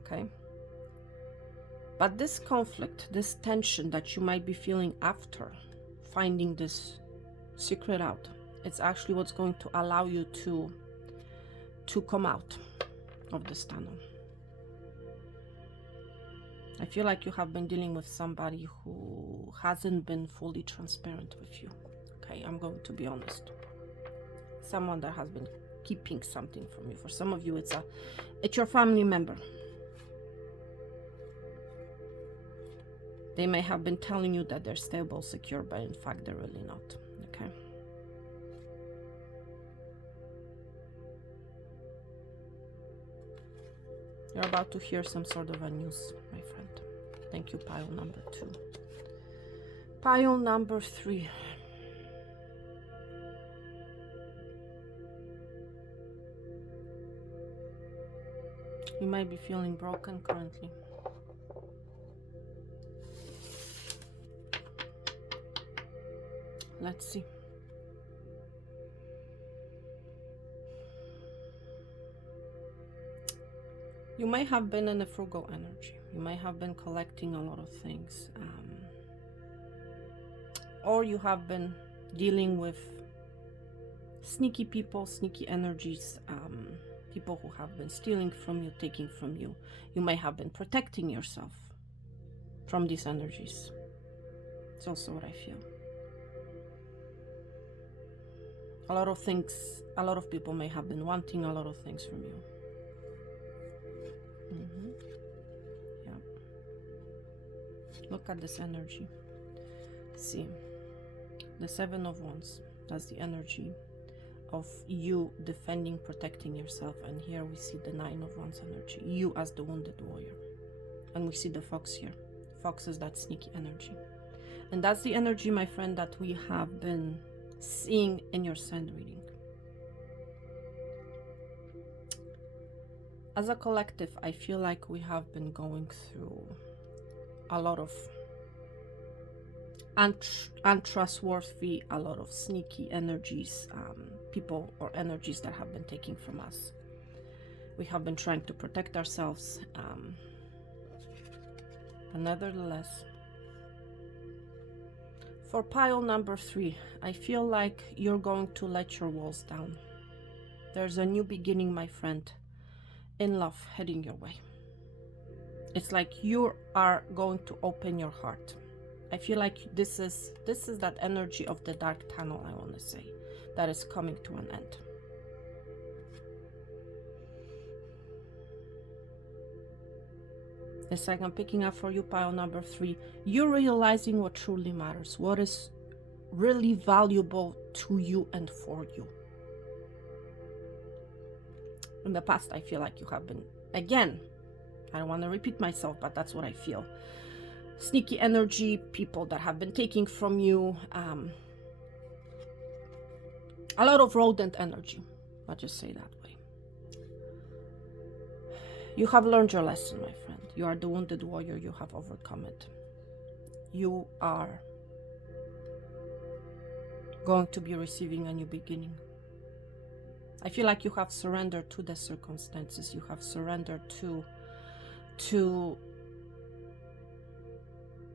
Okay. But this conflict, this tension that you might be feeling after finding this secret out, it's actually what's going to allow you to come out of this tunnel. I feel like you have been dealing with somebody who hasn't been fully transparent with you. Okay, I'm going to be honest. Someone that has been keeping something from you. For some of you, it's your family member. They may have been telling you that they're stable, secure, but in fact, they're really not. Okay. You're about to hear some sort of a news, my friend. Thank you, pile number 2. Pile number 3. You might be feeling broken currently. Let's see. You might have been in a frugal energy. You might have been collecting a lot of things. Or you have been dealing with sneaky people, sneaky energies, people who have been stealing from you, taking from you. You might have been protecting yourself from these energies. It's also what I feel. A lot of things, a lot of people may have been wanting a lot of things from you. Yeah. Look at this energy. See, the 7 of Wands. That's the energy of you defending, protecting yourself. And here we see the 9 of Wands energy. You as the wounded warrior. And we see the fox here. Fox is that sneaky energy. And that's the energy, my friend, that we have been seeing in your sand reading. As a collective, I feel like we have been going through a lot of untrustworthy, a lot of sneaky energies, people or energies that have been taken from us. We have been trying to protect ourselves, but nevertheless, for pile number 3, I feel like you're going to let your walls down. There's a new beginning, my friend, in love heading your way. It's like you are going to open your heart. I feel like this is that energy of the dark tunnel, I want to say, that is coming to an end. It's like I'm picking up for you, pile number 3. You're realizing what truly matters, what is really valuable to you and for you. In the past, I feel like you have been, again, I don't want to repeat myself, but that's what I feel. Sneaky energy, people that have been taking from you, a lot of rodent energy, I'll just say that way. You have learned your lesson, my friend. You are the wounded warrior. You have overcome it. You are going to be receiving a new beginning. I feel like you have surrendered to the circumstances. You have surrendered to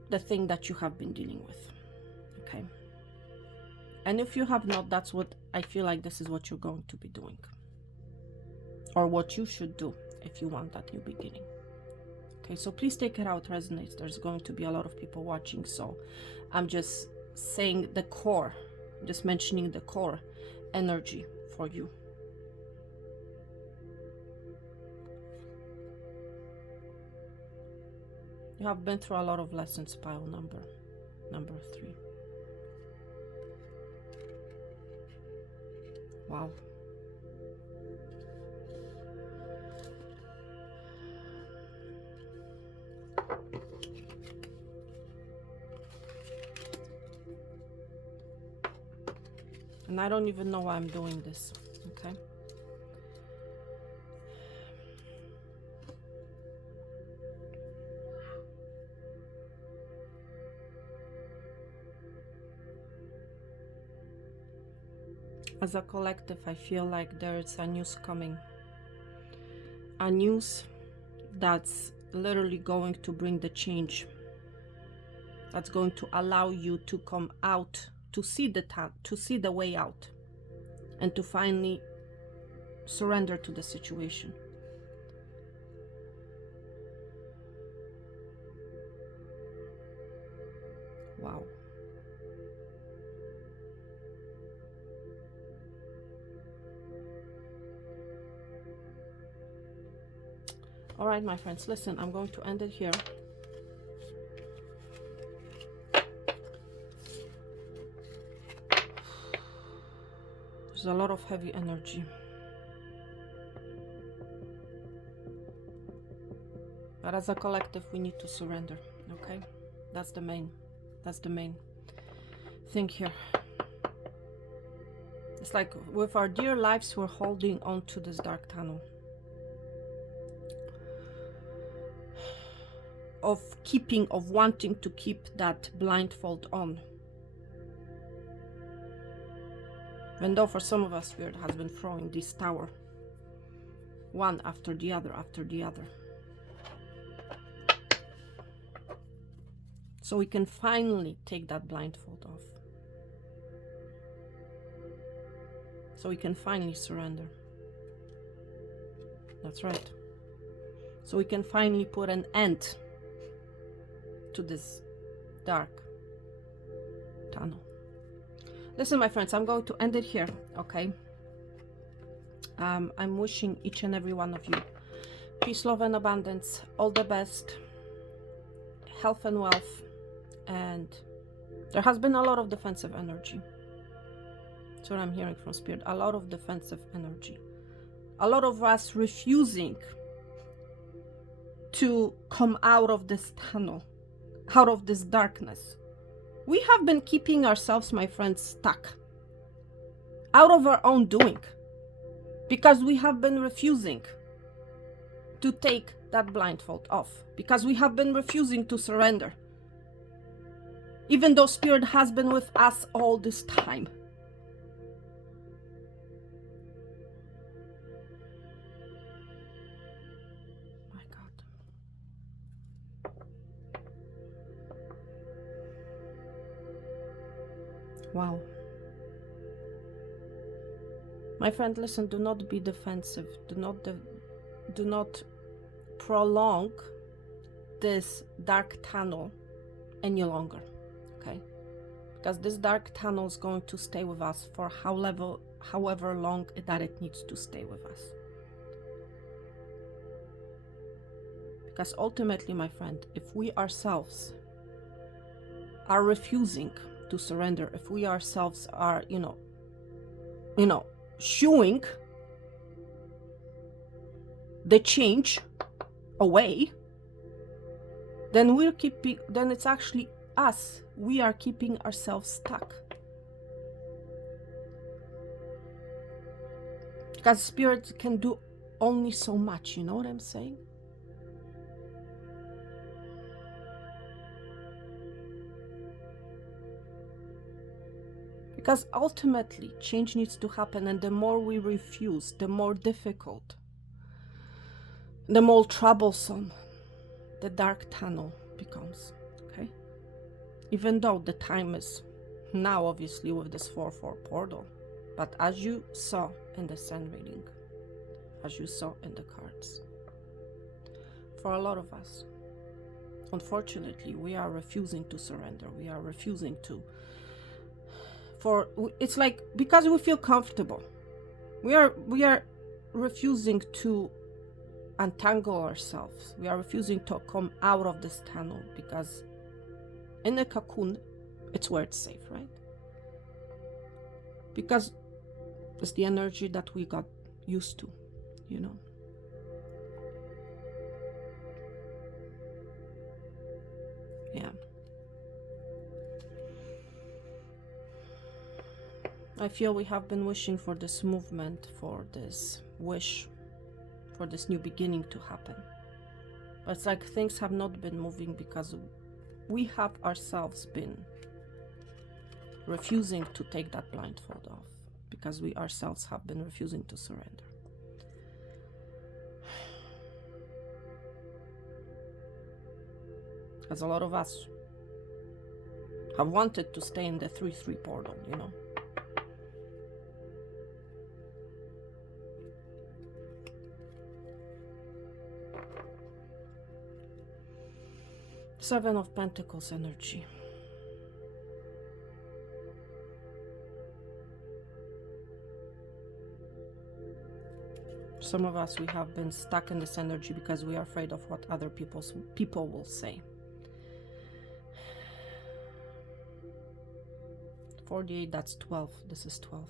the thing that you have been dealing with. Okay. And if you have not, that's what I feel like this is what you're going to be doing. Or what you should do if you want that new beginning. Okay, so please take it how it resonates. There's going to be a lot of people watching, so I'm just saying the core, just mentioning the core energy for you. You have been through a lot of lessons, pile number 3. Wow. And I don't even know why I'm doing this, okay? As a collective, I feel like there's a news coming. A news that's literally going to bring the change. That's going to allow you to come out, to see the way out, and to finally surrender to the situation. Wow. All right, my friends, listen, I'm going to end it here. There's a lot of heavy energy. But as a collective, we need to surrender, okay? That's the main thing here. It's like with our dear lives, we're holding on to this dark tunnel of wanting to keep that blindfold on. Even though for some of us, Spirit has been throwing this tower, one after the other, so we can finally take that blindfold off. So we can finally surrender. That's right. So we can finally put an end to this dark tunnel. Listen, my friends, I'm going to end it here, okay? I'm wishing each and every one of you peace, love, and abundance, all the best, health and wealth, and there has been a lot of defensive energy. That's what I'm hearing from Spirit, a lot of defensive energy. A lot of us refusing to come out of this tunnel, out of this darkness. We have been keeping ourselves, my friends, stuck out of our own doing because we have been refusing to take that blindfold off, because we have been refusing to surrender, even though Spirit has been with us all this time. My God. Wow. My friend, listen, do not be defensive. Do not prolong this dark tunnel any longer, okay? Because this dark tunnel is going to stay with us for however long that it needs to stay with us. Because ultimately, my friend, if we ourselves are refusing to surrender, if we ourselves are, shooing the change away, then it's actually us. We are keeping ourselves stuck. Because Spirit can do only so much, you know what I'm saying? Because ultimately, change needs to happen, and the more we refuse, the more difficult, the more troublesome the dark tunnel becomes, okay? Even though the time is now, obviously, with this 4-4 portal, but as you saw in the sun reading, as you saw in the cards, for a lot of us, unfortunately, we are refusing to surrender. We are refusing to, it's like, because we feel comfortable, we are refusing to untangle ourselves. We are refusing to come out of this tunnel, because in the cocoon, it's where it's safe, right? Because it's the energy that we got used to, you know. Yeah. I feel we have been wishing for this movement, for this wish, for this new beginning to happen. But it's like things have not been moving because we have ourselves been refusing to take that blindfold off. because we ourselves have been refusing to surrender. As a lot of us have wanted to stay in the 3-3 portal, you know. Seven of Pentacles energy. Some of us, we have been stuck in this energy because we are afraid of what other people will say. 48, that's 12. This is 12.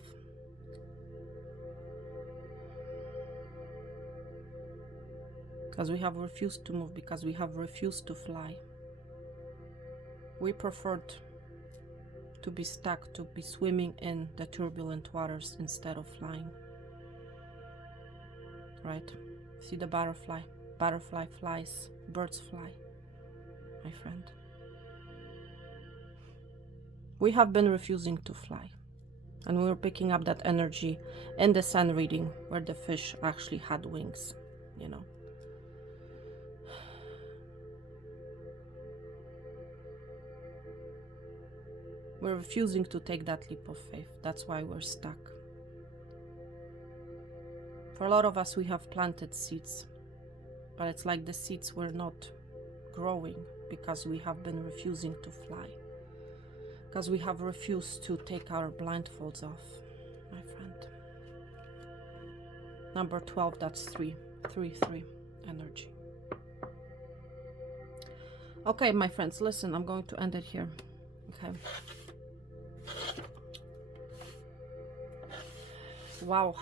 Because we have refused to move, because we have refused to fly. We preferred to be stuck, to be swimming in the turbulent waters instead of flying. Right? See the butterfly? Butterfly flies, birds fly, my friend. We have been refusing to fly. And we were picking up that energy in the sun reading where the fish actually had wings, you know. We're refusing to take that leap of faith. That's why we're stuck. For a lot of us, we have planted seeds, but it's like the seeds were not growing because we have been refusing to fly. Because we have refused to take our blindfolds off, my friend. Number 12, that's 3. 3-3 energy. Okay, my friends, listen, I'm going to end it here. Okay. Wow.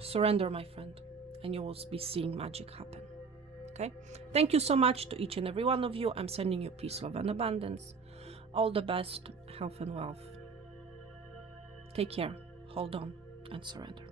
Surrender, my friend, and you will be seeing magic happen. Okay? Thank you so much to each and every one of you. I'm sending you peace, love, and abundance. All the best, health and wealth. Take care, hold on, and surrender.